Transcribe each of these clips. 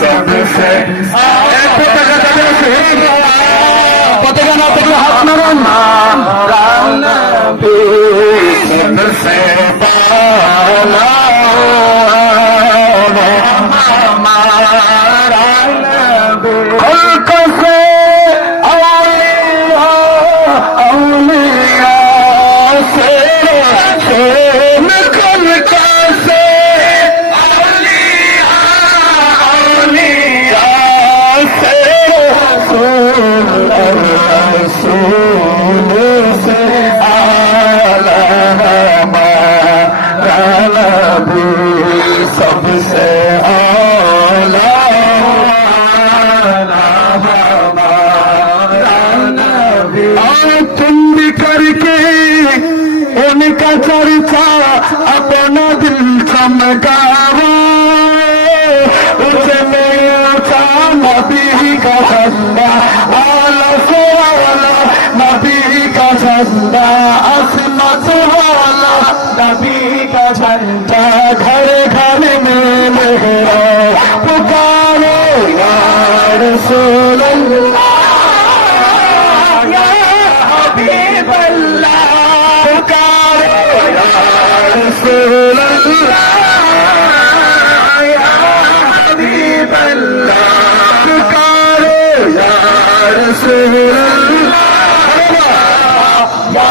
सबसे पताका ना तकले हाथ नारायण नबी सबसे पाला सबसे तुम भी करके उनका चर्चा अपना दिल चमकाओ उसने ऊंचा नबी का झंडा आला से आला नबी का झंडा असमत वाला नबी का झंडा घर घर में लहरा पुकारो या रसूल अल्लाह या हबीब अल्लाह पुकारो या रसूल अल्लाह या हबीब अल्लाह पुकारो या रसूल अल्लाह या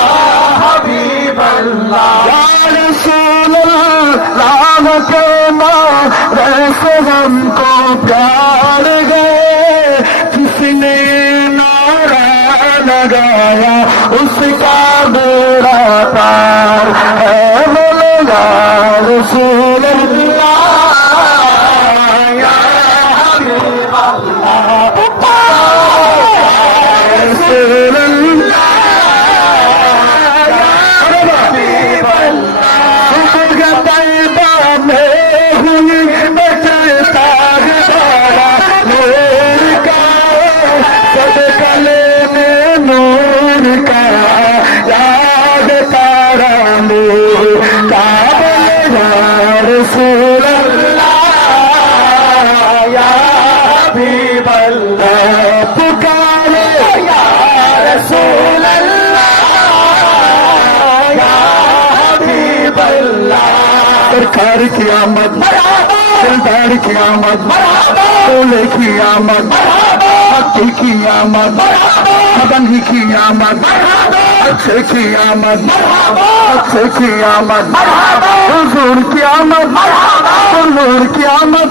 हबीब अल्लाह या रसूल अल्लाह के नारे से हमको प्यार गए जिसने नारा लगाया उसका बेड़ा पार है बोलो या रसूल अल्लाह या हबीब अल्लाह रसूल अल्लाह या हबीब अल्लाह तैयबा में हुई बचता है सारा नूर का सब गले में नूर का याद तारा नूर का या रसूल अल्लाह या हबीब अल्लाह पुकारे या रसूल अल्लाह या हबीब अल्लाह सरकार की आमद दिलदार की आमद बोले की आमद हकी की आमद मदनी की आमद अच्छे की आमद अच्छे की आमद हुजूर की आमद हुजूर की आमद